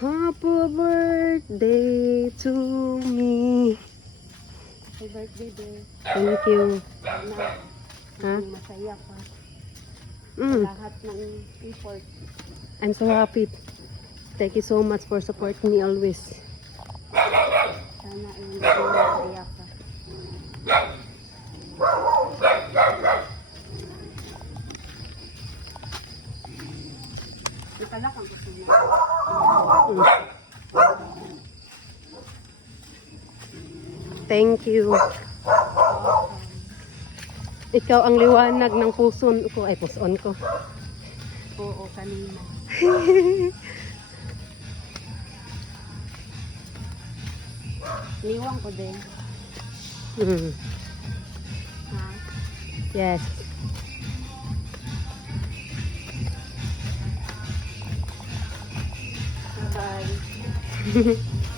Happy birthday to me. Happy birthday, babe. Thank you. Sana Ha? masaya ka sa Mm, lahat ng effort. I'm so happy. Thank you so much for supporting me always. Sana ay masaya ka. Ikalak ang gusto mo. Mm. Thank you. Ikaw ang liwanag ng puson ko. Ay, puson ko. Oo, kanina. Liwang ko din. Mm. Ha? Yes. Bye-bye.